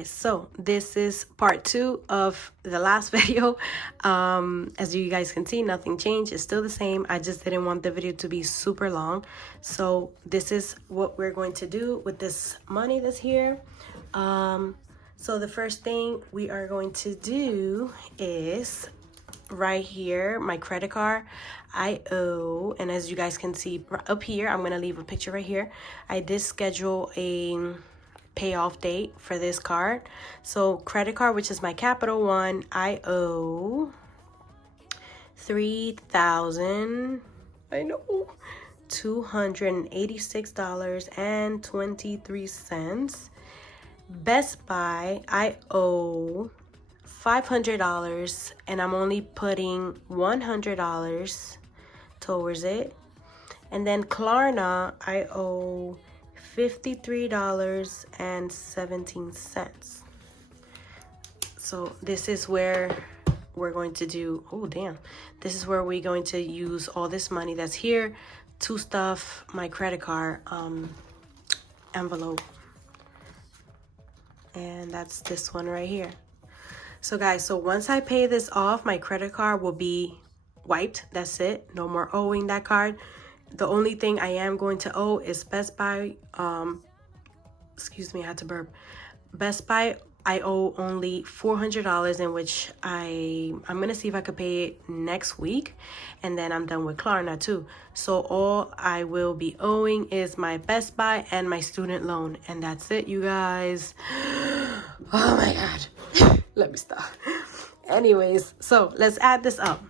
guys, so this is part 2 of the last video. As you guys can see, nothing changed. It's still the same. I just didn't want the video to be super long, so this is what we're going to do with this money that's here. So the first thing we are going to do is right here, my credit card. I owe, and as you guys can see up here, I'm gonna leave a picture right here. I did schedule a payoff date for this card. So credit card, which is my Capital One, I owe $286.23. Best Buy, I owe $500, and I'm only putting $100 towards it. And then Klarna, I owe $53.17. So this is where we're going to do, oh damn, this is where we're going to use all this money that's here to stuff my credit card envelope. And that's this one right here. So guys, so once I pay this off, my credit card will be wiped. That's it. No more owing that card. The only thing I am going to owe is Best Buy. Excuse me, I had to burp. Best Buy, I owe only $400, in which I'm gonna see if I could pay it next week, and then I'm done with Klarna too. So all I will be owing is my Best Buy and my student loan, and that's it, you guys. Oh my god. Let me stop. Anyways, so let's add this up.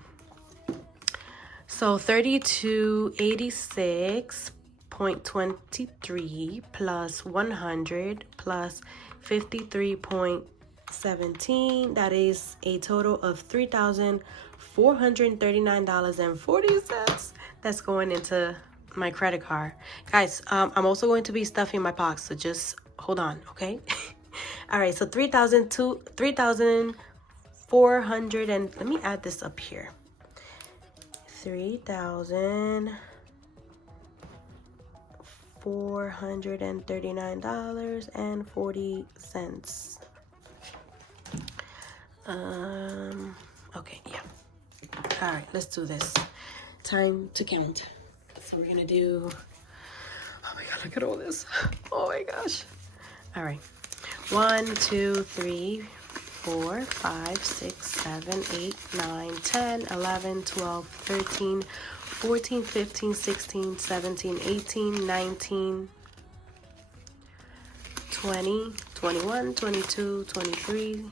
So 3286.23 plus 100 plus 53.17, that is a total of $3,439.40. That's going into my credit card. Guys, I'm also going to be stuffing my box, so just hold on, okay? All right, so 3,400, and let me add this up here. $3,439.40. Okay, yeah. All right, let's do this. Time to count. So we're gonna do, oh my god, look at all this. Oh my gosh. All right. 1, 2, 3, 4, 5, 6, 7, 8, 9, 10, 11, 12, 13, 14, 15, 16, 17, 18, 19, 20, 21, 22, 23,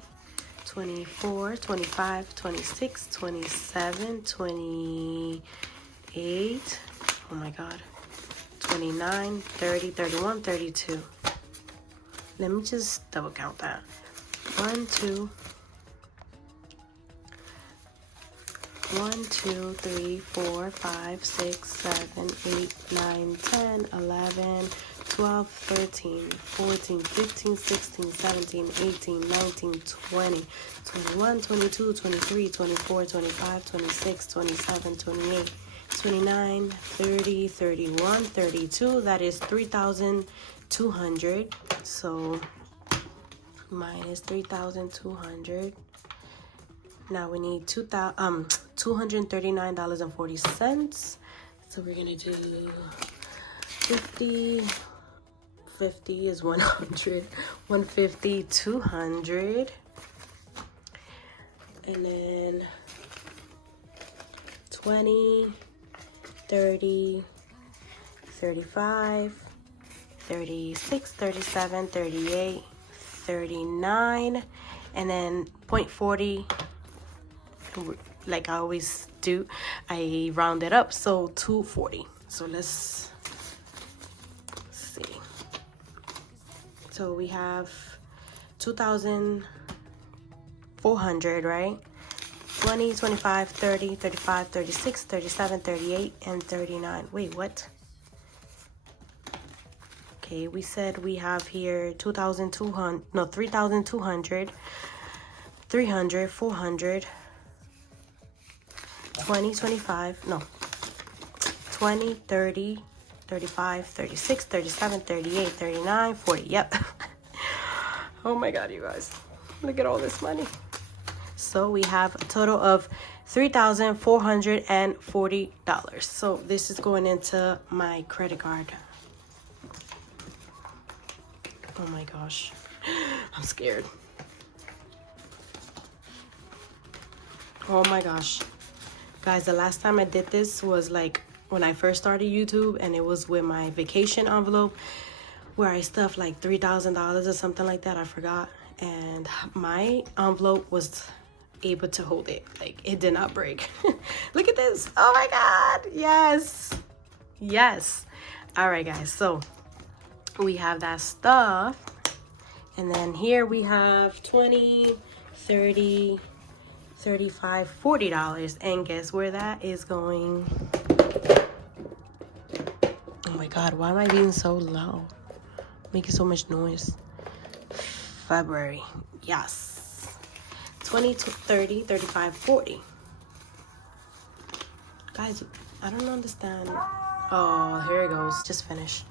24, 25, 26, 27, 28, oh my god, 29, 30, 31, 32. Let me just double count that. 1, 2, 3, 4, 5, 6, 7, 8, 9, 10, 11, 12, 13, 14, 15, 16, 17, 18, 19, 20, 21, 22, 23, 24, 25, 26, 27, 28, 29, 30, 31, 32. That is 3,200. So minus 3,200. Now we need $239.40. So we're gonna do 50 is 100, 150, 200, and then 20, 30, 35, 36, 37, 38, 39, and then 0.40, like I always do, I round it up, so 240. So let's see. So we have 2,400, right? 20, 25, 30, 35, 36, 37, 38, and 39. Wait, what? Okay, we said we have here 2,200, no, 3,200, 300, 400, 20, 25, no, 20, 30, 35, 36, 37, 38, 39, 40. Yep. Oh my God, you guys. Look at all this money. So we have a total of $3,440. So this is going into my credit card. Oh my gosh. I'm scared. Oh my gosh. Guys, the last time I did this was like when I first started YouTube, and it was with my vacation envelope where I stuffed like $3,000 or something like that. I forgot. And my envelope was able to hold it. Like, it did not break. Look at this. Oh my God. Yes. Yes. All right, guys. So we have that stuff. And then here we have $20, $30, $35, $40. And guess where that is going? Oh my God, why am I being so loud? Making so much noise. February. Yes. 20 to 30, 35, 40. Guys, I don't understand. Oh, here it goes. Just finished.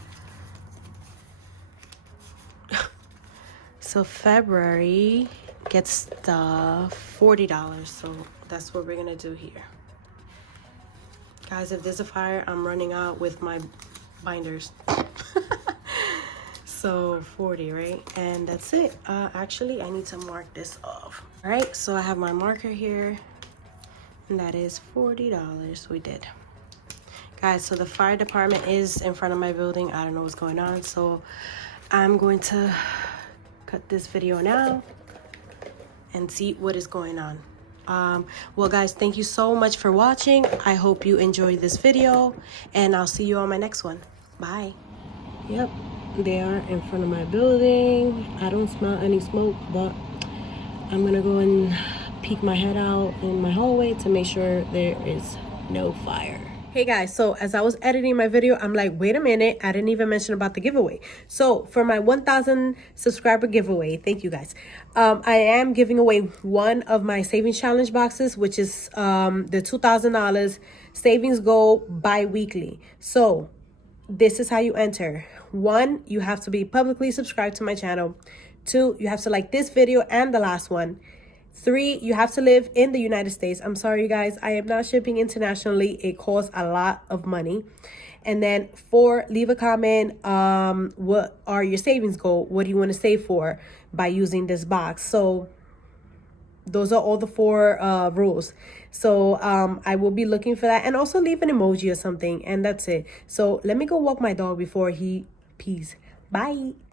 So February gets the $40. So that's what we're gonna do here. Guys, if there's a fire, I'm running out with my binders. So 40, right? And that's it. Actually, I need to mark this off. All right, so I have my marker here, and that is $40. We did. Guys, so the fire department is in front of my building. I don't know what's going on, so I'm going to cut this video now and see what is going on. Well, guys, thank you so much for watching. I hope you enjoyed this video, and I'll see you on my next one. Bye. Yep, they are in front of my building. I don't smell any smoke, but I'm gonna go and peek my head out in my hallway to make sure there is no fire. Hey guys, so as I was editing my video, I'm like, wait a minute, I didn't even mention about the giveaway. So for my 1,000 subscriber giveaway, thank you guys. I am giving away one of my savings challenge boxes, which is the $2,000 savings goal bi-weekly. So this is how you enter. 1, you have to be publicly subscribed to my channel. 2, you have to like this video and the last one. 3, you have to live in the United States. I'm sorry, you guys, I am not shipping internationally. It costs a lot of money. And then 4, leave a comment. What are your savings goals? What do you want to save for by using this box? So those are all the 4 rules. So I will be looking for that. And also leave an emoji or something. And that's it. So let me go walk my dog before he pees. Bye.